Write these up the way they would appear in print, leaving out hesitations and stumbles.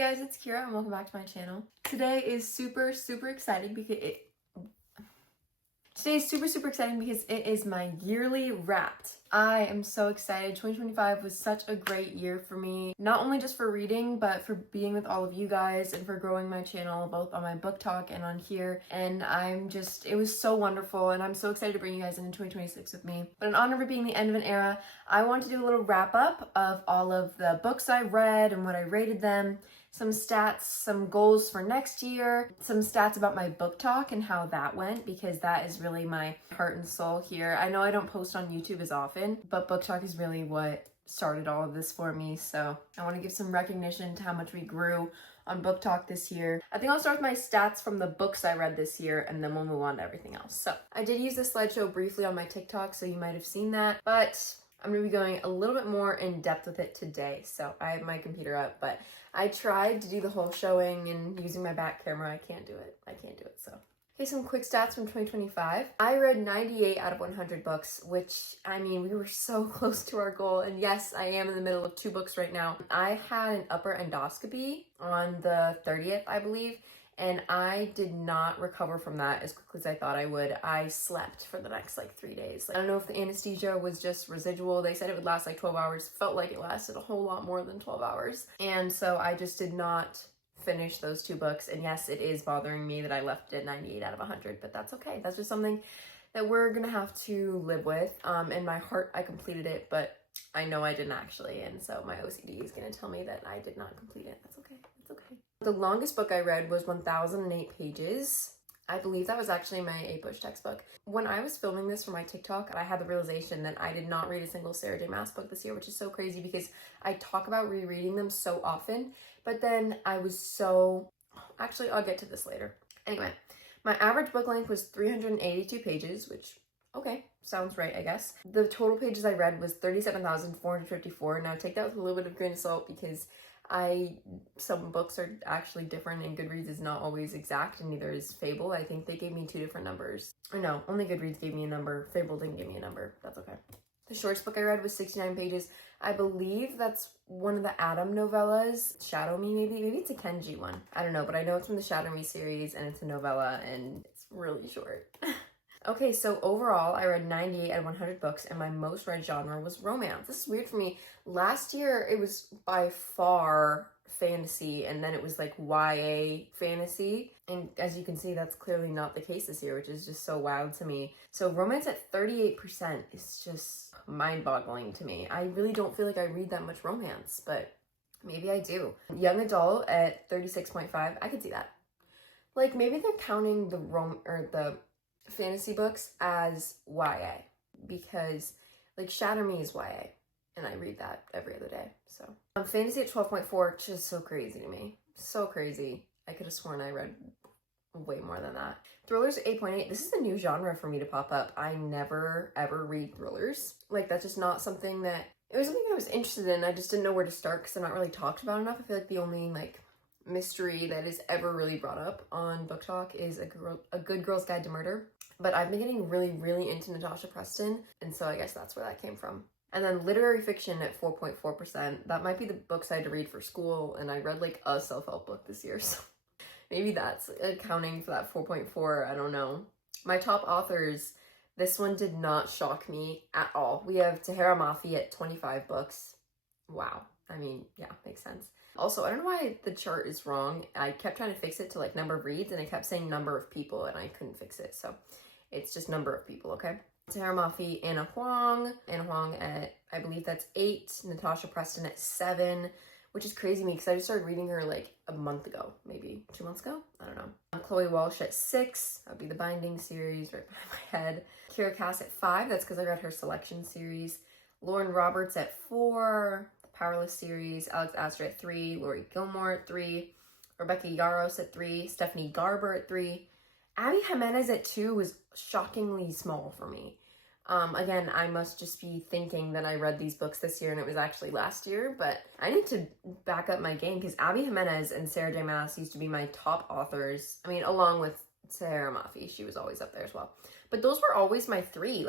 Hey guys, it's Kira and welcome back to my channel. Today is super exciting because it is my yearly Wrapped. I am so excited. 2025 was such a great year for me, not only just for reading, but for being with all of you guys and for growing my channel, both on my Booktok and on here. And it was so wonderful, and I'm so excited to bring you guys into 2026 with me. But in honor of it being the end of an era, I want to do a little wrap up of all of the books I read and what I rated them, some stats, some goals for next year, some stats about my Booktok and how that went, because that is really my heart and soul here. I know I don't post on YouTube as often, but Booktok is really what started all of this for me. So I want to give some recognition to how much we grew on Booktok this year. I think I'll start with my stats from the books I read this year, and then we'll move on to everything else. So I did use the slideshow briefly on my TikTok, so you might have seen that, but I'm going to be going a little bit more in depth with it today. So I have my computer up, but I tried to do the whole showing and using my back camera. I can't do it. So okay, some quick stats from 2025. I read 98 out of 100 books, which, I mean, we were so close to our goal. And yes, I am in the middle of 2 books right now. I had an upper endoscopy on the 30th, I believe, and I did not recover from that as quickly as I thought I would. I slept for the next 3 days. I don't know if the anesthesia was just residual. They said it would last 12 hours. Felt like it lasted a whole lot more than 12 hours. And so I just did not finish those 2 books. And yes, it is bothering me that I left it at 98 out of 100, but that's okay. That's just something that we're gonna have to live with. In my heart, I completed it, but I know I didn't actually. And so my OCD is gonna tell me that I did not complete it. That's okay. It's okay. The longest book I read was 1,008 pages. I believe that was actually my A-Push textbook. When I was filming this for my TikTok, I had the realization that I did not read a single Sarah J. Maas book this year, which is so crazy because I talk about rereading them so often, but then actually, I'll get to this later. Anyway, my average book length was 382 pages, which, okay, sounds right, I guess. The total pages I read was 37,454. Now take that with a little bit of grain of salt because some books are actually different and Goodreads is not always exact, and neither is Fable. I think they gave me 2 different numbers. Or no, only Goodreads gave me a number. Fable didn't give me a number. That's okay. The shortest book I read was 69 pages. I believe that's one of the Adam novellas. Shadow Me, maybe it's a Kenji one. I don't know, but I know it's from the Shadow Me series and it's a novella and it's really short. Okay, so overall, I read 98 out of 100 books, and my most read genre was romance. This is weird for me. Last year, it was by far fantasy, and then it was YA fantasy. And as you can see, that's clearly not the case this year, which is just so wild to me. So romance at 38% is just mind-boggling to me. I really don't feel like I read that much romance, but maybe I do. Young adult at 36.5, I could see that. Maybe they're counting the fantasy books as YA, because Shatter Me is YA and I read that every other day. So fantasy at 12.4, just so crazy to me. So crazy. I could have sworn I read way more than that. Thrillers at 8.8. This is a new genre for me to pop up. I never ever read thrillers. That's just not something that it was something I was interested in. I just didn't know where to start because I'm not really talked about enough. I feel like the only mystery that is ever really brought up on Booktok is a Good Girl's Guide to Murder. But I've been getting really into Natasha Preston, and so I guess that's where that came from. And then literary fiction at 4.4%. That might be the books I had to read for school, and I read a self-help book this year, so maybe that's accounting for that 4.4, I don't know. My top authors, this one did not shock me at all. We have Tahira Mafi at 25 books. Wow. I mean, yeah, makes sense. Also, I don't know why the chart is wrong. I kept trying to fix it to number of reads, and it kept saying number of people, and I couldn't fix it, so it's just number of people, okay? Tahira Mafi, Anna Huang at, I believe that's 8, Natasha Preston at 7, which is crazy to me because I just started reading her a month ago, maybe 2 months ago, I don't know. Chloe Walsh at 6, that would be the Binding series right behind my head. Kira Cass at 5, that's because I read her Selection series. Lauren Roberts at 4, the Powerless series. Alex Astor at 3, Lori Gilmore at 3, Rebecca Yaros at 3, Stephanie Garber at 3. Abby Jimenez at 2 was shockingly small for me. Again, I must just be thinking that I read these books this year and it was actually last year, but I need to back up my game because Abby Jimenez and Sarah J. Maas used to be my top authors. I mean, along with Tahira Mafi, she was always up there as well. But those were always my 3,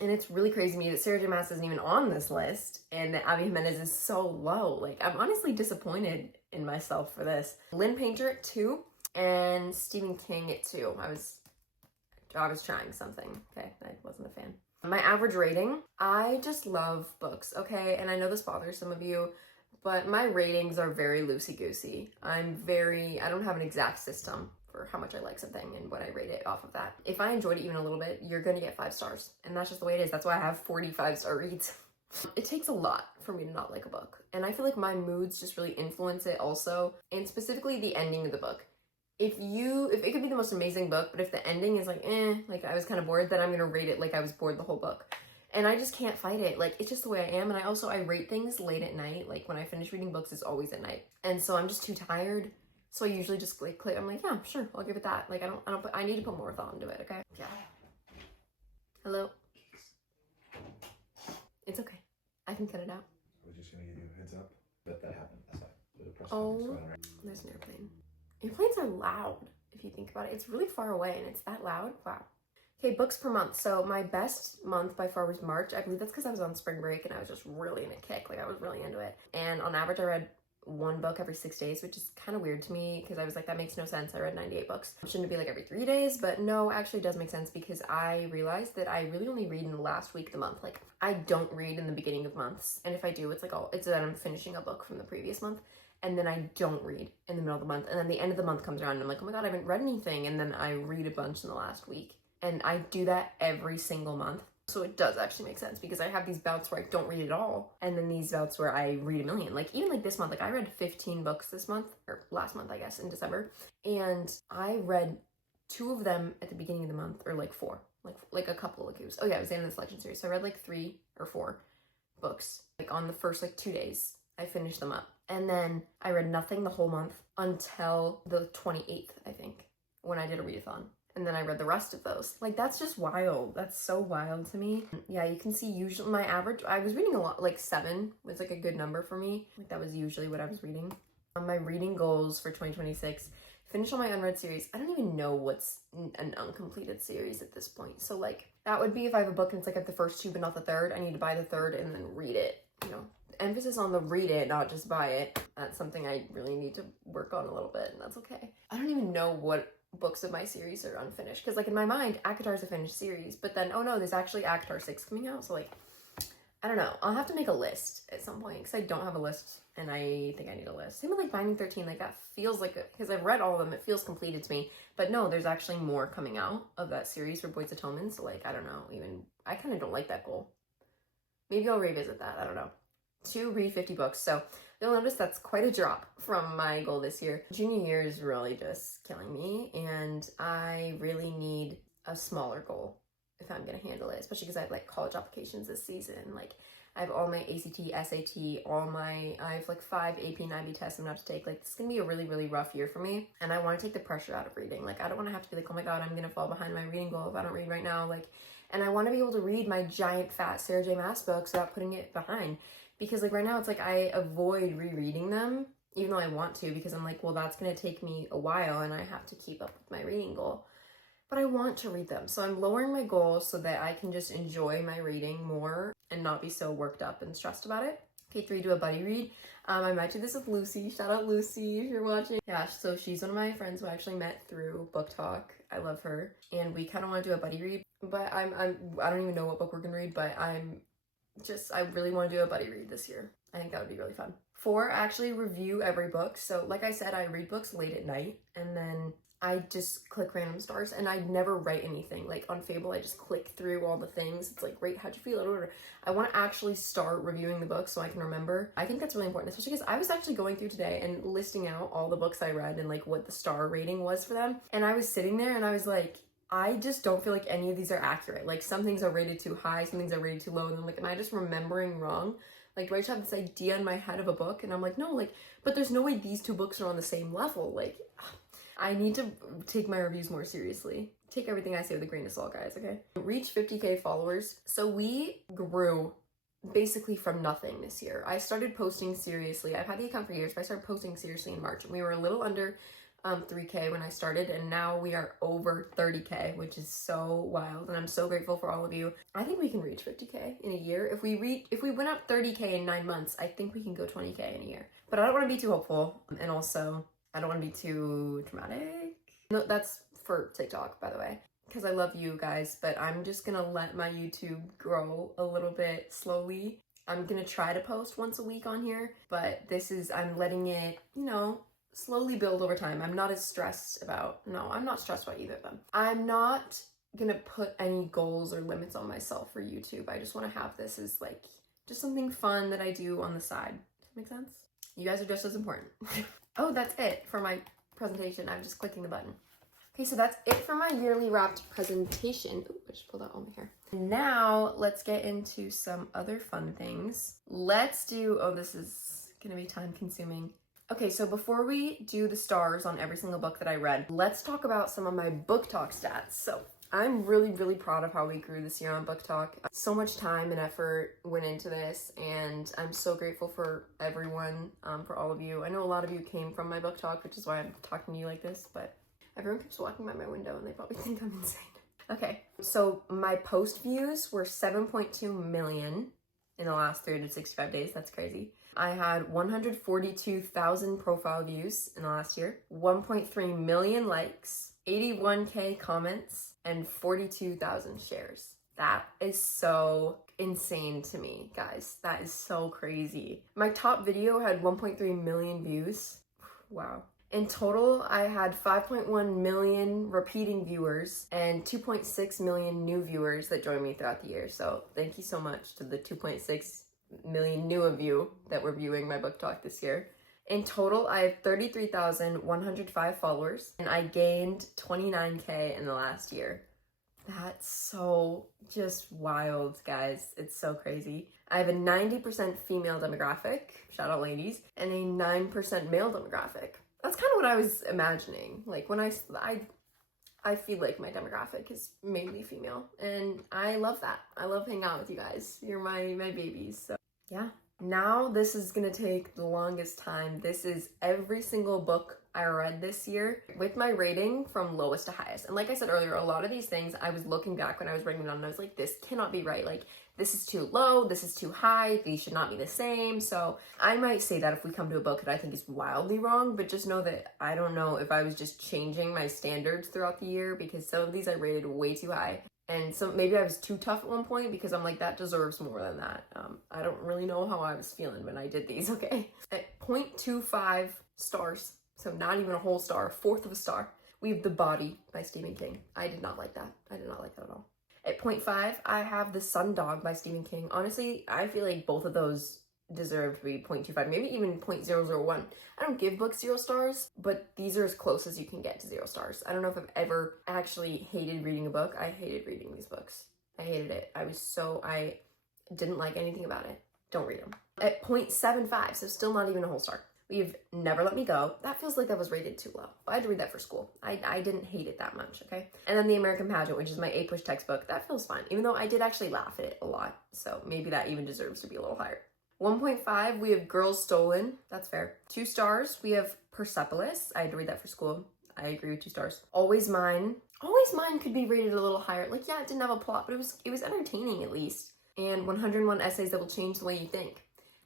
and it's really crazy to me that Sarah J. Maas isn't even on this list and that Abby Jimenez is so low. I'm honestly disappointed in myself for this. Lynn Painter at 2 and Stephen King at 2. I was trying something, okay? I wasn't a fan. My average rating, I just love books, okay? And I know this bothers some of you, but my ratings are very loosey-goosey. I don't have an exact system for how much I like something and what I rate it off of that. If I enjoyed it even a little bit, you're gonna get 5 stars. And that's just the way it is. That's why I have 45-star reads. It takes a lot for me to not like a book. And I feel like my moods just really influence it also. And specifically the ending of the book. If it could be the most amazing book, but if the ending is like, like I was kind of bored, then I'm gonna rate it like I was bored the whole book. And I just can't fight it. Like, it's just the way I am. And I rate things late at night. Like, when I finish reading books, it's always at night. And so I'm just too tired. So I usually just like click. I'm like, yeah, sure, I'll give it that. Like, I need to put more thought into it, okay? Yeah. Hello? It's okay. I can cut it out. I was just gonna give you a heads up that happened. That's fine. Oh, there's an airplane. Airplanes are loud, if you think about it. It's really far away and it's that loud. Wow. Okay, books per month. So my best month by far was March. I believe that's because I was on spring break and I was just really in a kick. Like, I was really into it. And on average, I read 1 book every 6 days, which is kind of weird to me because I was like, that makes no sense. I read 98 books. Shouldn't it be like every 3 days? But no, actually it does make sense because I realized that I really only read in the last week of the month. Like, I don't read in the beginning of months. And if I do, it's that I'm finishing a book from the previous month. And then I don't read in the middle of the month. And then the end of the month comes around and I'm like, oh my God, I haven't read anything. And then I read a bunch in the last week. And I do that every single month. So it does actually make sense because I have these bouts where I don't read at all. And then these bouts where I read a million. Like, even like this month, like I read 15 books this month, or last month, I guess, in December. And I read 2 of them at the beginning of the month, or like 4, like a couple, like it was the end of the selection series. So I read like 3 or 4 books, like on the first like 2 days. I finished them up. And then I read nothing the whole month until the 28th, I think, when I did a readathon. And then I read the rest of those. Like, that's just wild. That's so wild to me. Yeah, you can see usually my average, I was reading a lot, like 7 was like a good number for me. Like, that was usually what I was reading. My reading goals for 2026, finish all my unread series. I don't even know what's an uncompleted series at this point. So like, that would be if I have a book and it's like at the first 2 but not the 3rd. I need to buy the 3rd and then read it, you know. Emphasis on the read it, not just buy it. That's something I really need to work on a little bit, and that's okay. I don't even know what books of my series are unfinished, because like in my mind, ACOTAR's a finished series, but then, oh no, there's actually ACOTAR 6 coming out, so like, I don't know. I'll have to make a list at some point, because I don't have a list, and I think I need a list. Same with like Binding 13, like that feels like, because I've read all of them, it feels completed to me, but no, there's actually more coming out of that series for Boyd's Atonement, so like, I don't know, even, I kind of don't like that goal. Maybe I'll revisit that, I don't know. To read 50 books. So you'll notice that's quite a drop from my goal this year. Junior year is really just killing me, and I really need a smaller goal if I'm gonna handle it, especially because I have like college applications this season. Like, I have all my ACT, SAT, I have like 5 AP and IB tests I'm gonna have to take. Like, this is gonna be a really, really rough year for me, and I want to take the pressure out of reading. Like, I don't want to have to be like, oh my God, I'm gonna fall behind my reading goal if I don't read right now. Like, and I want to be able to read my giant fat Sarah J Maas books without putting it behind. Because like right now it's like I avoid rereading them, even though I want to, because I'm like, well, that's going to take me a while and I have to keep up with my reading goal. But I want to read them. So I'm lowering my goal so that I can just enjoy my reading more and not be so worked up and stressed about it. Okay, 3, do a buddy read. I might do this with Lucy. Shout out Lucy if you're watching. Yeah, so she's one of my friends who I actually met through Booktok. I love her. And we kind of want to do a buddy read. But I don't even know what book we're going to read, but I really want to do a buddy read this year. I think that would be really fun. 4, actually review every book. So like I said, I read books late at night and then I just click random stars and I never write anything. Like on Fable, I just click through all the things. It's like, rate, how'd you feel? I want to actually start reviewing the book so I can remember. I think that's really important, especially because I was actually going through today and listing out all the books I read and like what the star rating was for them. And I was sitting there and I was like, I just don't feel like any of these are accurate. Like, some things are rated too high, some things are rated too low, and I'm like, am I just remembering wrong? Like, do I just have this idea in my head of a book? And I'm like, no, like, but there's no way these 2 books are on the same level. Like, I need to take my reviews more seriously. Take everything I say with a grain of salt, guys, okay? Reach 50K followers. So we grew basically from nothing this year. I started posting seriously. I've had the account for years, but I started posting seriously in March. And we were a little under 3K when I started, and now we are over 30K, which is so wild, and I'm so grateful for all of you. I think we can reach 50K in a year. If we went up 30K in 9 months, I think we can go 20K in a year. But I don't want to be too hopeful, and also I don't want to be too dramatic. No, that's for TikTok, by the way, because I love you guys, but I'm just gonna let my YouTube grow a little bit slowly. I'm gonna try to post once a week on here, but I'm letting it, slowly build over time. I'm not stressed about either of them. I'm not gonna put any goals or limits on myself for YouTube. I just want to have this as like just something fun that I do on the side. Does that make sense? You guys are just as important. Oh, that's it for my presentation. I'm just clicking the button. Okay, so that's it for my yearly wrapped presentation. Ooh, I just pulled out all my hair. Now let's get into some other fun things. This is gonna be time consuming. Okay, so before we do the stars on every single book that I read, let's talk about some of my Booktok stats. So I'm really, really proud of how we grew this year on Booktok. So much time and effort went into this, and I'm so grateful for everyone, for all of you. I know a lot of you came from my Booktok, which is why I'm talking to you like this, but everyone keeps walking by my window and they probably think I'm insane. Okay, so my post views were 7.2 million in the last 365 days. That's crazy. I had 142,000 profile views in the last year, 1.3 million likes, 81K comments, and 42,000 shares. That is so insane to me, guys. That is so crazy. My top video had 1.3 million views. Wow. In total, I had 5.1 million repeating viewers and 2.6 million new viewers that joined me throughout the year. So thank you so much to the 2.6 million new of you that were viewing my Booktok this year. In total, I have 33,105 followers, and I gained 29K in the last year. That's so just wild, guys. It's so crazy. I have a 90% female demographic, shout out ladies, and a 9% male demographic. That's kind of what I was imagining. Like when I feel like my demographic is mainly female, and I love that. I love hanging out with you guys. You're my babies, so yeah. Now this is gonna take the longest time. This is every single book I read this year with my rating from lowest to highest. And like I said earlier, a lot of these things I was looking back when I was writing them down and I was like, this cannot be right. Like this is too low, this is too high, these should not be the same. So I might say that if we come to a book that I think is wildly wrong, but just know that I don't know if I was just changing my standards throughout the year, because some of these I rated way too high. And so maybe I was too tough at one point because I'm like, that deserves more than that. I don't really know how I was feeling when I did these, okay? At 0.25 stars, so not even a whole star, a fourth of a star, we have The Body by Stephen King. I did not like that. I did not like that at all. At 0.5, I have The Sundog by Stephen King. Honestly, I feel like both of those deserve to be 0.25, maybe even 0.001. I don't give books 0 stars, but these are as close as you can get to 0 stars. I don't know if I've ever actually hated reading a book. I hated reading these books. I hated it. I didn't like anything about it. Don't read them. At 0.75, so still not even a whole star, we have Never Let Me Go. That feels like that was rated too low. I had to read that for school. I didn't hate it that much, okay? And then The American Pageant, which is my A-push textbook. That feels fine, even though I did actually laugh at it a lot. So maybe that even deserves to be a little higher. 1.5, we have Girls Stolen. That's fair. 2 stars, we have Persepolis. I had to read that for school. I agree with 2 stars. Always Mine. Always Mine could be rated a little higher. Like, yeah, it didn't have a plot, but it was entertaining at least. And 101 Essays That Will Change the Way You Think.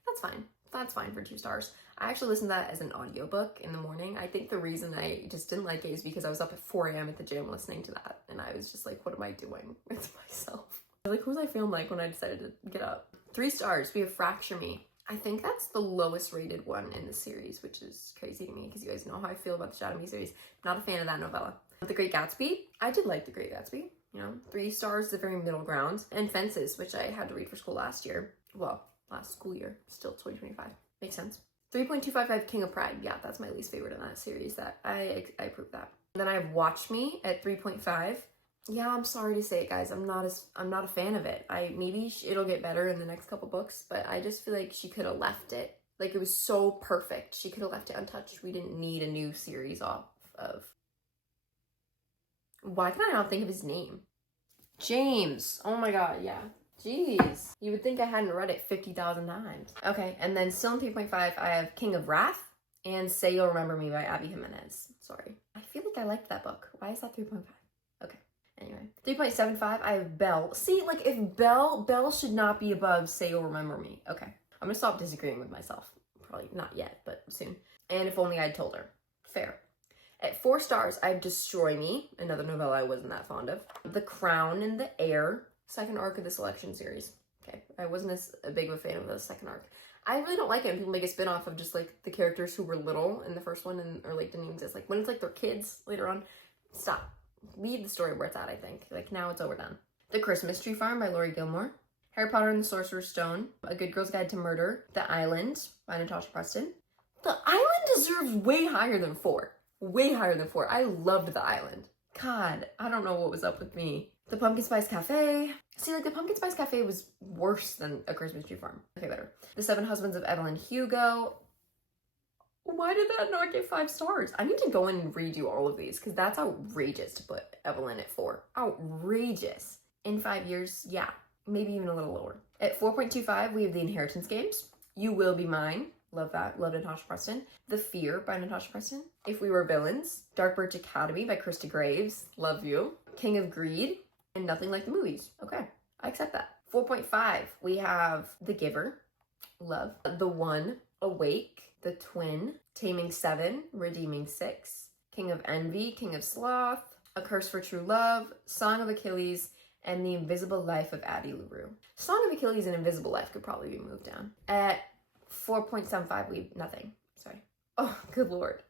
That's fine. That's fine for 2 stars. I actually listened to that as an audiobook in the morning. I think the reason I just didn't like it is because I was up at 4 a.m. at the gym listening to that. And I was just like, what am I doing with myself? Like, who was I feeling like when I decided to get up? 3 stars, we have Fracture Me. I think that's the lowest rated one in the series, which is crazy to me because you guys know how I feel about the Shadow Me series. Not a fan of that novella. The Great Gatsby, I did like The Great Gatsby. 3 stars, the very middle ground. And Fences, which I had to read for school last year. Well, last school year, still 2025. Makes sense. 3.255 King of Pride. Yeah, that's my least favorite in that series. That I approve that. Then I have Watch Me at 3.5. Yeah, I'm sorry to say it, guys. I'm not a fan of it. Maybe it'll get better in the next couple books, but I just feel like she could have left it. Like, it was so perfect. She could have left it untouched. We didn't need a new series off of. Why can I not think of his name? James. Oh my god, yeah. Jeez. You would think I hadn't read it 50,000 times. Okay, and then still in 3.5, I have King of Wrath and Say You'll Remember Me by Abby Jimenez. Sorry. I feel like I liked that book. Why is that 3.5? Okay. Anyway. 3.75, I have Belle. See, like, if Belle should not be above Say You'll Remember Me. Okay. I'm gonna stop disagreeing with myself. Probably not yet, but soon. And If Only I'd Told Her. Fair. At 4 stars, I have Destroy Me, another novella I wasn't that fond of. The Crown and the Heir, second arc of the Selection series. Okay, I wasn't as big of a fan of the second arc. I really don't like it when people make a spin-off of just, like, the characters who were little in the first one and or, like, didn't even exist. Like, when it's, like, their kids later on, stop. Leave the story where it's at, I think. Like, now it's overdone. The Christmas Tree Farm by Laurie Gilmore. Harry Potter and the Sorcerer's Stone. A Good Girl's Guide to Murder. The Island by Natasha Preston. The Island deserves way higher than 4. Way higher than 4. I loved The Island. God, I don't know what was up with me. The Pumpkin Spice Cafe. See, like, the Pumpkin Spice Cafe was worse than A Christmas Tree Farm. Okay, better. The Seven Husbands of Evelyn Hugo. Why did that not get 5 stars? I need to go in and redo all of these because that's outrageous to put Evelyn at 4. Outrageous. In 5 years, yeah, maybe even a little lower. At 4.25, we have The Inheritance Games. You Will Be Mine. Love that. Love Natasha Preston. The Fear by Natasha Preston. If We Were Villains. Dark Birch Academy by Krista Graves. Love you. King of Greed. And Nothing Like the Movies. Okay, I accept that. 4.5, we have The Giver. Love. The One. Awake. The Twin. Taming 7. Redeeming 6. King of Envy. King of Sloth. A Curse for True Love. Song of Achilles. And The Invisible Life of Addie LaRue. Song of Achilles and Invisible Life could probably be moved down. At 4.75, we have nothing. Sorry. Oh, good lord.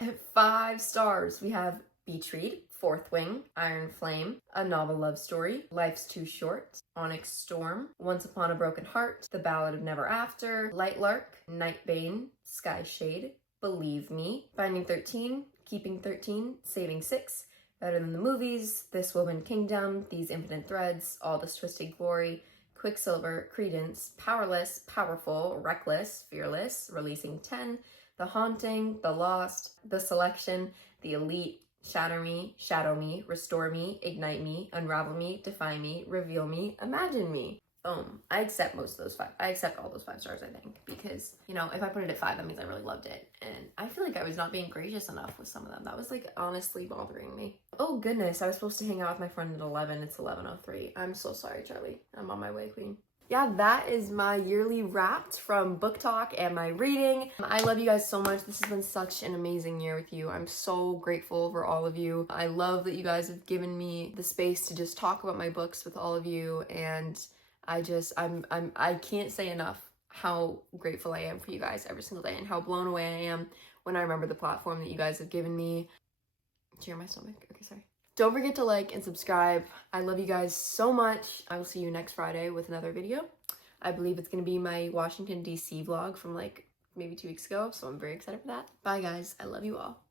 At 5 stars, we have Beach Read, Fourth Wing, Iron Flame, A Novel Love Story, Life's Too Short, Onyx Storm, Once Upon a Broken Heart, The Ballad of Never After, Light Lark, Nightbane, Sky Shade, Believe Me, Finding 13, Keeping 13, Saving 6, Better Than the Movies, This Woman Kingdom, These Infinite Threads, All This Twisted Glory, Quicksilver, Credence, Powerless, Powerful, Reckless, Fearless, Releasing 10, The Haunting, The Lost, The Selection, The Elite, Shatter Me, Shadow Me, Restore Me, Ignite Me, Unravel Me, Defy Me, Reveal Me, Imagine Me. Boom. I accept most of those 5. I accept all those 5 stars, I think, because, you know, if I put it at 5, that means I really loved it. And I feel like I was not being gracious enough with some of them. That was, like, honestly bothering me. Oh, goodness. I was supposed to hang out with my friend at 11. It's 11:03. I'm so sorry, Charlie. I'm on my way, queen. Yeah, that is my yearly wrapped from Booktok and my reading. I love you guys so much. This has been such an amazing year with you. I'm so grateful for all of you. I love that you guys have given me the space to just talk about my books with all of you, and I can't say enough how grateful I am for you guys every single day and how blown away I am when I remember the platform that you guys have given me. Cheer my stomach. Okay, sorry. Don't forget to like and subscribe. I love you guys so much. I will see you next Friday with another video. I believe it's going to be my Washington, D.C. vlog from like maybe 2 weeks ago, so I'm very excited for that. Bye guys. I love you all.